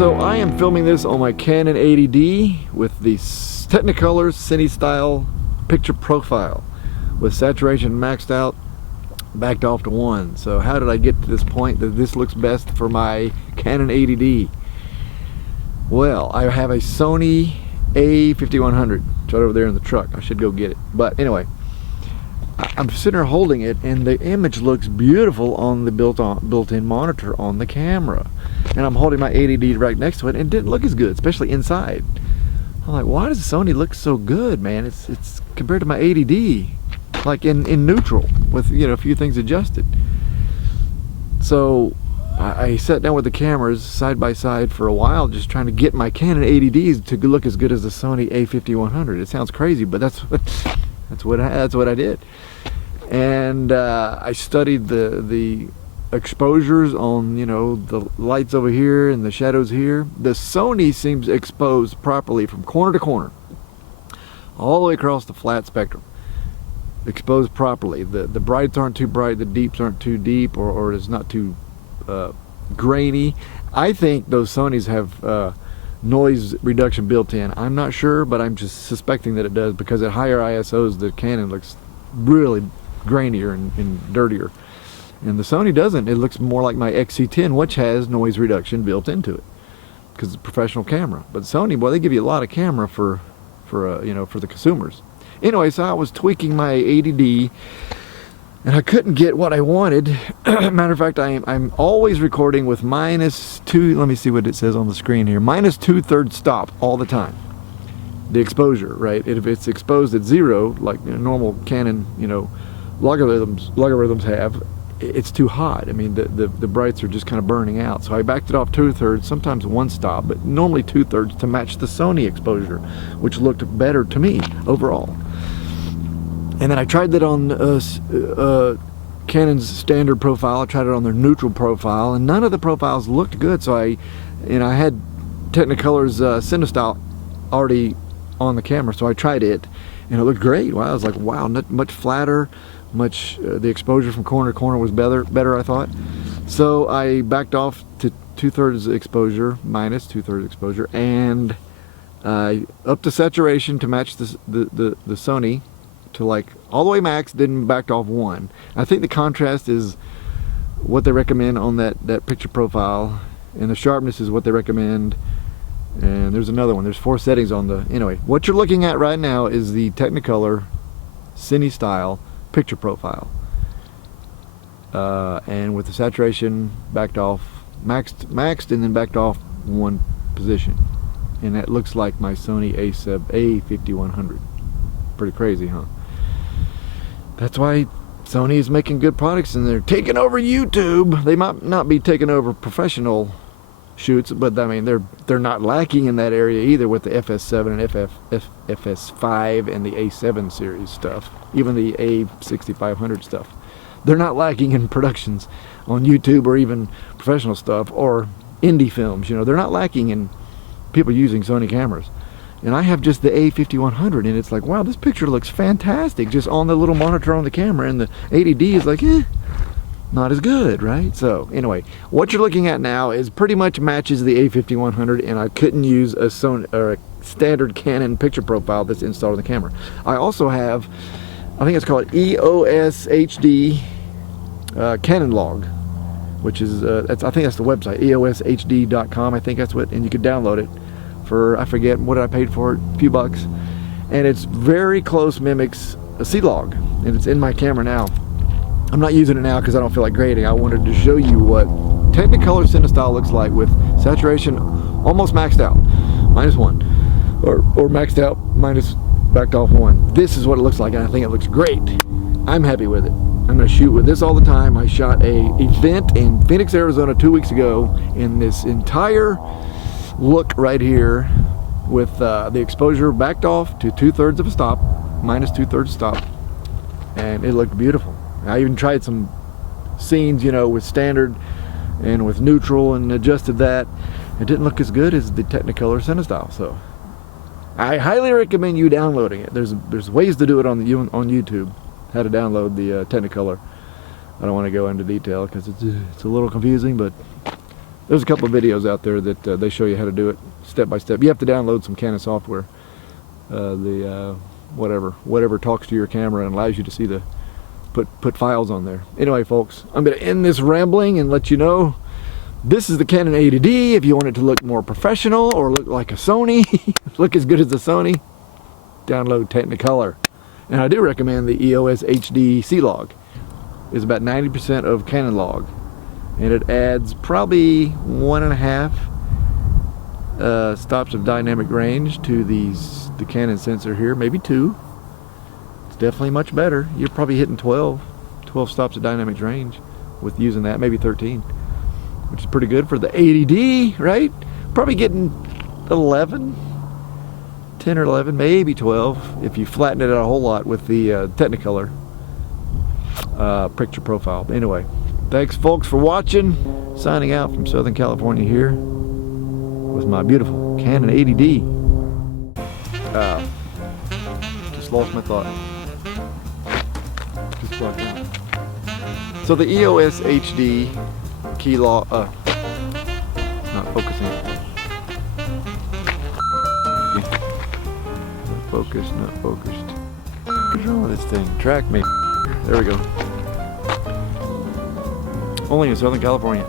So I am filming this on my Canon 80D with the Technicolor Cine Style picture profile with saturation maxed out, backed off to 1. So how did I get to this point that this looks best for my Canon 80D? Well, I have a Sony a5100. It's right over there in the truck. I should go get it. But anyway, I'm sitting there holding it, and the image looks beautiful on the built-in monitor on the camera. And I'm holding my 80D right next to it, and it didn't look as good, especially inside. I'm like, why does Sony look so good, man? It's compared to my 80D, like in neutral, with a few things adjusted. So I sat down with the cameras side by side for a while, just trying to get my Canon 80Ds to look as good as the Sony a5100. It sounds crazy, but that's what I did. And I studied the exposures on the lights over here and the shadows here. The Sony seems exposed properly from corner to corner, all the way across the flat spectrum. Exposed properly. The brights aren't too bright, the deeps aren't too deep, or it's not too grainy. I think those Sonys have noise reduction built in. I'm not sure, but I'm just suspecting that it does, because at higher ISOs the Canon looks really grainier and dirtier, and the Sony doesn't. It looks more like my XC10, which has noise reduction built into it because it's a professional camera. But Sony, boy, they give you a lot of camera for the consumers. Anyway, so I was tweaking my 80D, and I couldn't get what I wanted. Matter of fact, I'm always recording with -2, let me see what it says on the screen here, -2/3 stop all the time. The exposure, right? If it's exposed at 0, like normal Canon, logarithms have, it's too hot. I mean, the brights are just kind of burning out. So I backed it off 2/3, sometimes 1 stop, but normally 2/3 to match the Sony exposure, which looked better to me overall. And then I tried that on Canon's standard profile. I tried it on their neutral profile, and none of the profiles looked good. So I had Technicolor's CineStyle already on the camera, so I tried it, and it looked great. Wow, I was like, wow, not much flatter, the exposure from corner to corner was better, I thought. So I backed off to 2/3 exposure, -2/3 exposure, and up to saturation to match the Sony, to like all the way max, then backed off 1. I think the contrast is what they recommend on that picture profile, and the sharpness is what they recommend. And there's another one. There's 4 settings on the. Anyway, what you're looking at right now is the Technicolor Cine Style picture profile, and with the saturation backed off, maxed, and then backed off 1 position, and that looks like my Sony a5100. Pretty crazy, huh? That's why Sony is making good products, and they're taking over YouTube. They might not be taking over professional shoots, but I mean they're not lacking in that area either, with the FS7 and FS5 and the A7 series stuff, even the A6500 stuff. They're not lacking in productions on YouTube, or even professional stuff, or indie films. They're not lacking in people using Sony cameras. And I have just the a5100, and it's like, wow, this picture looks fantastic just on the little monitor on the camera, and the 80D is like, not as good, right? So anyway, what you're looking at now is pretty much matches the a5100, and I couldn't use a Sony or a standard Canon picture profile that's installed on the camera. I also have, I think it's called EOS HD Canon log, which is I think that's the website, eoshd.com. I think that's what, and you could download it for, I forget what I paid for it, a few bucks, and it's very close mimics a C-Log, and it's in my camera now. I'm not using it now because I don't feel like grading. I wanted to show you what Technicolor CineStyle looks like with saturation almost maxed out, -1, or maxed out backed off 1. This is what it looks like, and I think it looks great. I'm happy with it. I'm going to shoot with this all the time. I shot a event in Phoenix, Arizona 2 weeks ago, in this entire look right here, with the exposure backed off to 2/3 of a stop, -2/3 stop, and it looked beautiful. I even tried some scenes, with standard and with neutral, and adjusted that. It didn't look as good as the Technicolor CineStyle. So I highly recommend you downloading it. There's ways to do it on YouTube, how to download the Technicolor. I don't want to go into detail because it's a little confusing, but There's a couple of videos out there that they show you how to do it step by step. You have to download some Canon software, whatever talks to your camera and allows you to see the put files on there. Anyway, folks, I'm going to end this rambling and let you know this is the Canon 80D. If you want it to look more professional or look like a Sony, look as good as the Sony, download Technicolor. And I do recommend the EOS HD C-Log. It's about 90% of Canon log, and it adds probably 1.5 stops of dynamic range to the Canon sensor here, maybe 2. It's definitely much better. You're probably hitting 12 stops of dynamic range with using that, maybe 13, which is pretty good for the 80D, right? Probably getting 11, 10 or 11, maybe 12 if you flatten it out a whole lot with the Technicolor picture profile. Anyway, thanks folks for watching. Signing out from Southern California here with my beautiful Canon 80D. Just lost my thought. Just blocked out. So the EOS HD key law, not focusing. Not focused. What's wrong with this thing? Track me. There we go. Only in Southern California.